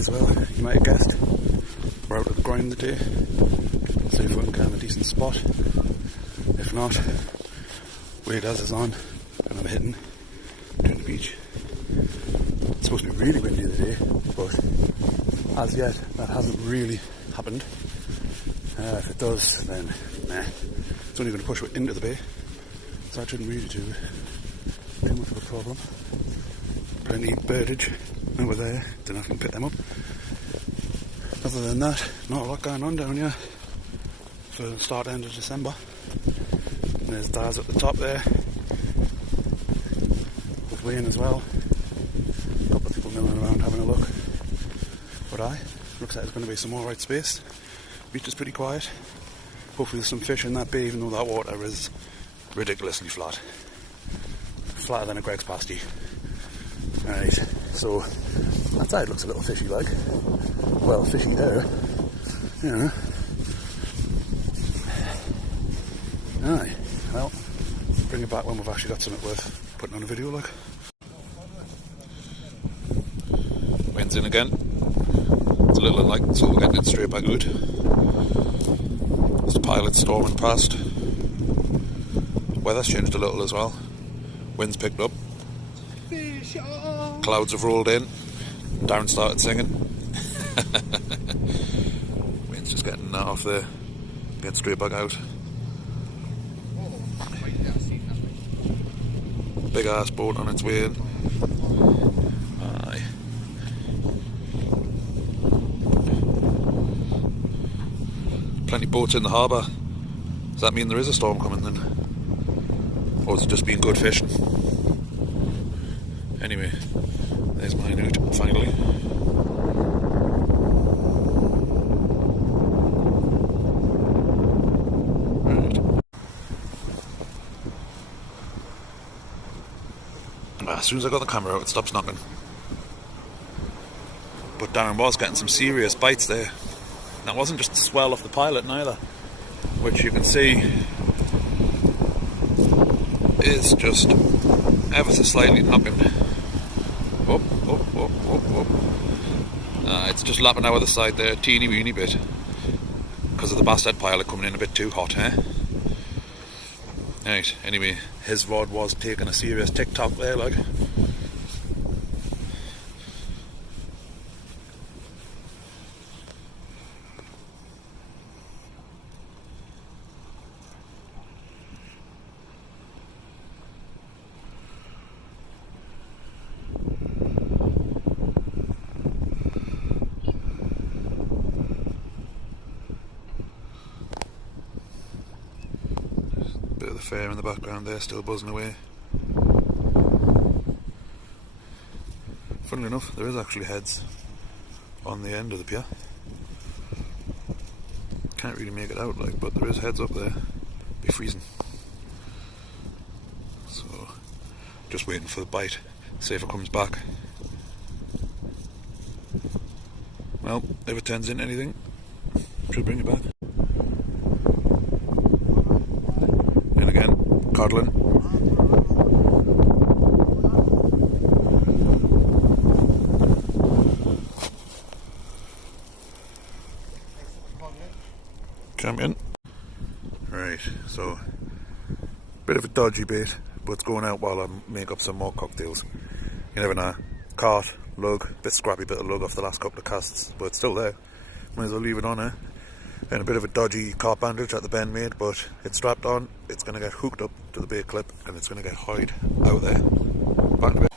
as well, you might have guessed. We're out at the Groyne today. See if we can get a decent spot. If not, Wade is on and I'm hitting down the beach. It's supposed to be really windy today, but as yet that hasn't really happened. If it does, then nah, it's only going to push into the bay, so that shouldn't really do too much of a problem. Plenty of birdage over there, don't know if I can pick them up. Other than that, not a lot going on down here for the start end of December. And there's Daz at the top there with Wayne as well. A couple of people milling around having a look. But looks like there's going to be some alright space. Beach is pretty quiet. Hopefully there's some fish in that bay, even though that water is ridiculously flat. Flatter than a Greg's pasty. Right, so that side looks a little fishy like. Well, fishy there. You know. Aye, well, bring it back when we've actually got something worth putting on a video like. Wind's in again. It's a little unlike, so we're getting it straight back out. There's the pilot storming past. Weather's changed a little as well. Wind's picked up. Clouds have rolled in. Darren started singing. Wind's just getting that off there. Getting straight back out. Big ass boat on its way in. Aye. Plenty of boats in the harbour. Does that mean there is a storm coming then? Or is it just being good fishing? Anyway, there's my note finally. As soon as I got the camera out, it stops knocking. But Darren was getting some serious bites there. That wasn't just the swell off the pilot neither, which you can see is just ever so slightly knocking. Whoop, whoop, whoop, whoop, whoop. It's just lapping out of the side there, teeny weeny bit, because of the Bastet pilot coming in a bit too hot, eh? Right, anyway, his rod was taking a serious tick-tock there, like. Bit of the fair in the background there, still buzzing away. Funnily enough, there is actually heads on the end of the pier. Can't really make it out, like, but there is heads up there. Be freezing. So, just waiting for the bite, see if it comes back. Well, if it turns into anything, should bring it back. And again, coddling. Champion. Right, so bit of a dodgy bait, but it's going out while I make up some more cocktails. You never know. Caught, lug, bit scrappy bit of lug off the last couple of casts, but it's still there. Might as well leave it on there. And a bit of a dodgy carp bandage that the Ben made, but it's strapped on, it's going to get hooked up to the bait clip, and it's going to get hoid out there. Back in a bit.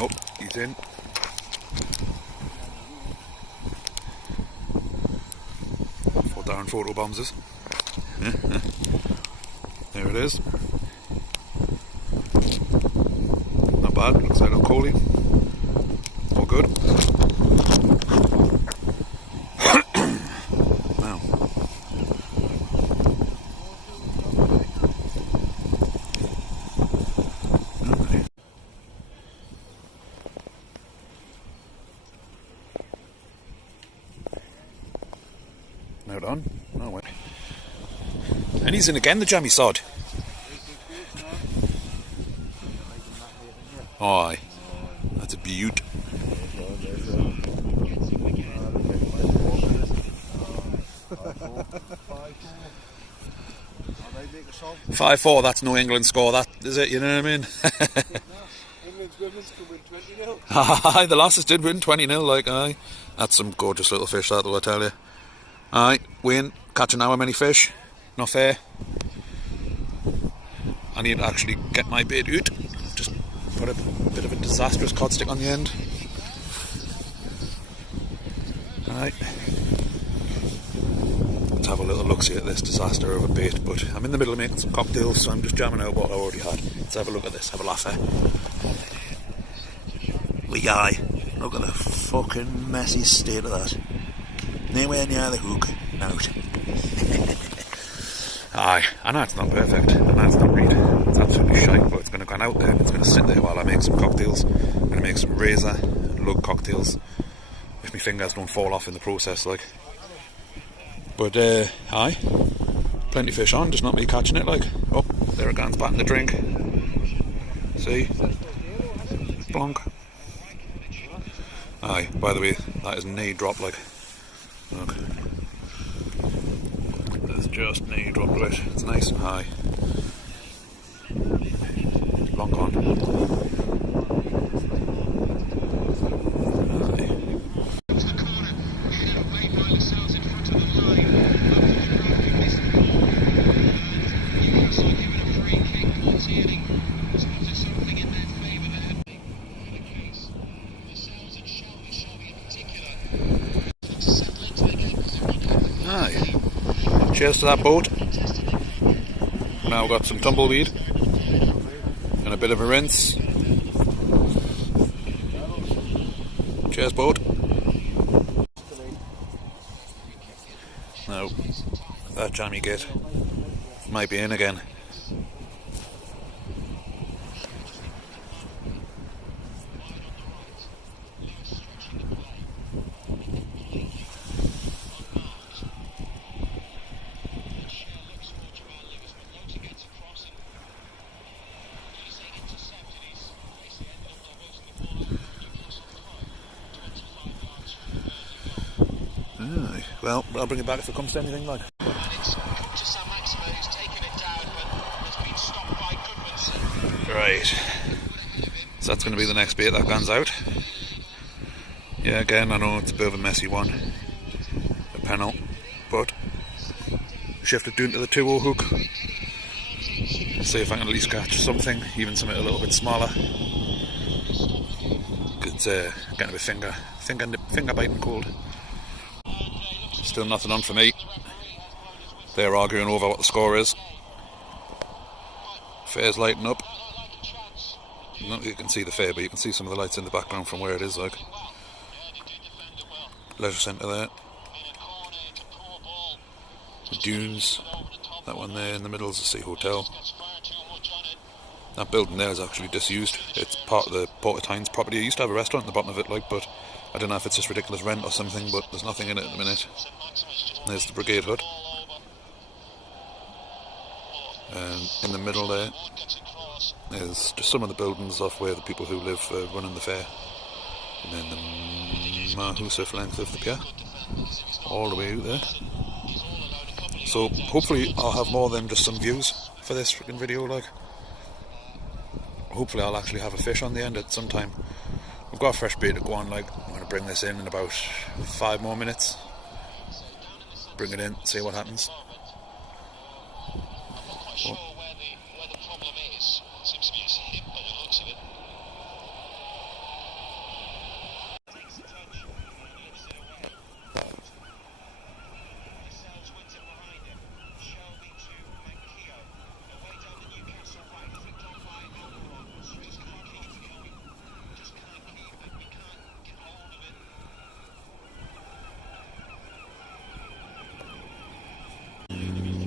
Oh, he's in. For Darren photo bombs us. There it is. Not bad, looks like a Coalies. All good. Now. Okay. Now done. Oh wait. And he's in again, the jammy sod. Aye, that's a beaut. 5-4, that's no England score, that is it, you know what I mean? England's women's can win 20-0. Aye, the lasses did win 20-0, like, aye. That's some gorgeous little fish, that, though, I tell you. Aye, Wayne, catching how many fish? Not fair. I need to actually get my bait out. Just put a bit of a disastrous cod stick on the end. Aye. Let's have a little look-see at this disaster of a bait, but I'm in the middle of making some cocktails, so I'm just jamming out what I already had. Let's have a look at this, have a laugh, eh? Wee aye, look at the fucking messy state of that. Nowhere near the hook, out. Aye, I know it's not perfect, I know it's not reed, it's absolutely shite, but it's going to go out there and it's going to sit there while I make some cocktails. I'm going to make some razor and lug cocktails, if my fingers don't fall off in the process, like. But, aye, plenty of fish on, just not me catching it, like. Oh, there it goes, back in the drink. See? Blonk. Aye, by the way, that is knee drop, like. Look. There's just knee drop to it. It's nice and high. Long gone. Aye. Cheers to that boat. Now we've got some tumbleweed and a bit of a rinse. Cheers, boat. Now, that jammy gate might be in again. Well, I'll bring it back if it comes to anything, like. Right. So that's going to be the next bait that guns out. Yeah, again, I know it's a bit of a messy one. A panel. But shift it down to the 2-0 hook. See if I can at least catch something, even something a little bit smaller. It's getting a bit finger biting cold. Still nothing on for me. They're arguing over what the score is. Fair's lighting up. Not you can see the fair, but you can see some of the lights in the background from where it is, like. Leisure centre there. The dunes. That one there in the middle is the Sea Hotel. That building there is actually disused. It's part of the Port of Tynes property. I used to have a restaurant at the bottom of it, like, but I don't know if it's just ridiculous rent or something, but there's nothing in it at the minute. There's the Brigade Hut. And in the middle there is just some of the buildings off where the people who live running the fair. And then the Mahusif length of the pier. All the way out there. So hopefully I'll have more than just some views for this freaking video, like. Hopefully I'll actually have a fish on the end at some time. We've got a fresh bait to go on, like. I'm going to bring this in about 5 more minutes. Bring it in, see what happens. Oh.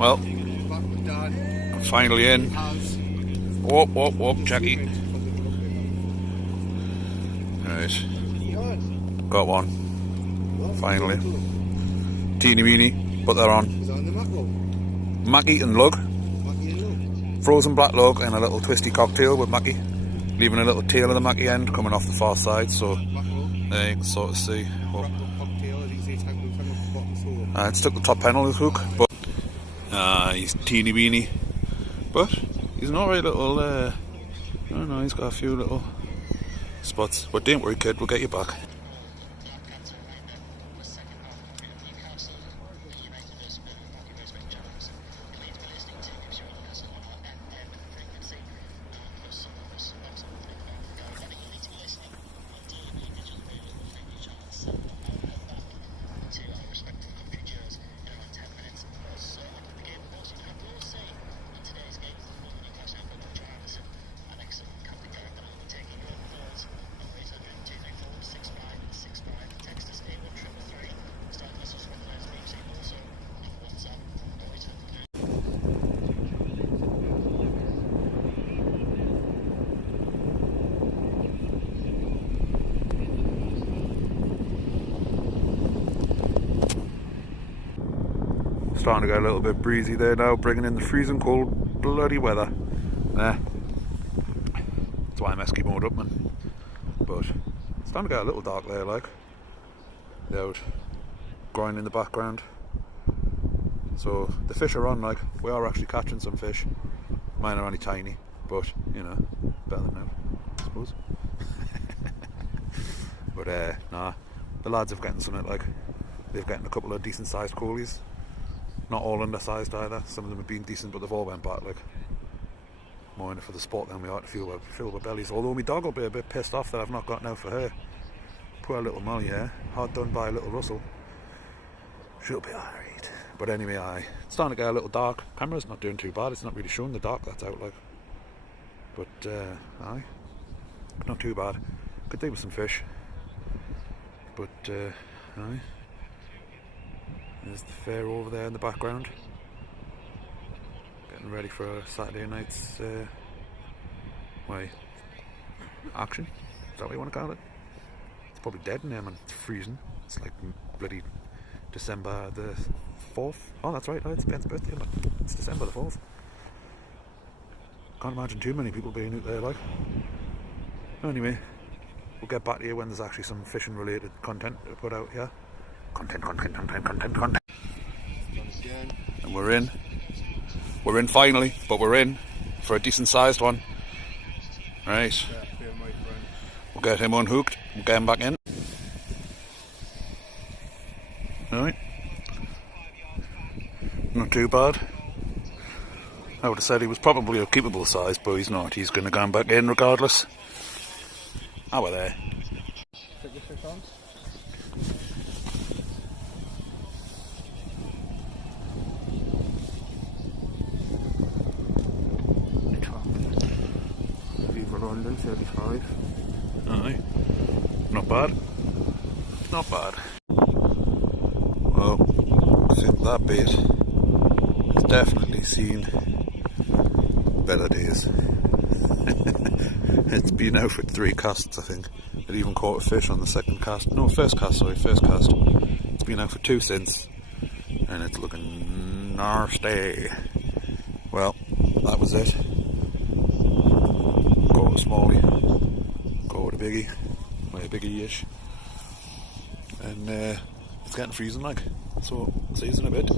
Well, I'm finally in. Whoop, Jackie. Right. Got one. Finally. Teeny weeny, put that on. Mackie and lug. Frozen black lug and a little twisty cocktail with Mackie. leaving a little tail of the mackie end coming off the far side, so you can sort of see. It's took the top panel of the hook, but he's teeny weeny, but he's an alright little. I don't know, he's got a few little spots, but don't worry, kid, we'll get you back. Starting to get a little bit breezy there now, bringing in the freezing cold bloody weather. That's why I'm esky mode up, man. But it's starting to get a little dark there, like. The old Groyne in the background. So the fish are on, like. We are actually catching some fish. Mine are only tiny, but you know, better than now, I suppose. But nah, the lads have gotten something, like. They've gotten a couple of decent sized coalies. Not all undersized either. Some of them have been decent, but they've all went back, like. More in it for the sport than we are to fill our bellies. Although my dog will be a bit pissed off that I've not got now for her. Poor little Molly, yeah. Hard done by little Russell. She'll be alright. But anyway, it's starting to get a little dark. Camera's not doing too bad. It's not really showing the dark that's out, like. But not too bad. Could do with some fish. But there's the fair over there in the background. Getting ready for a Saturday night's action. Is that what you want to call it? It's probably dead in there, man. It's freezing. It's like bloody December the 4th. Oh, that's right. It's Ben's birthday, man. It's December the 4th. Can't imagine too many people being out there, like. Anyway, we'll get back to you when there's actually some fishing related content to put out here. Content. And we're in. We're in finally, but we're in for a decent sized one. Right. We'll get him unhooked. We'll get him back in. Alright. Not too bad. I would have said he was probably a keepable size, but he's not. He's going to go back in regardless. Oh, we're there. Take your fish on. London 35. Aye. Not bad. Not bad. Well, I think that bait has definitely seen better days. It's been out for 3 casts, I think. It even caught a fish on the second cast. No, first cast. It's been out for 2 since. And it's looking nasty. Well, that was it. Caught a smallie. Caught a biggie. Well, a biggie-ish. And it's getting freezing, like. So, see you in a bit.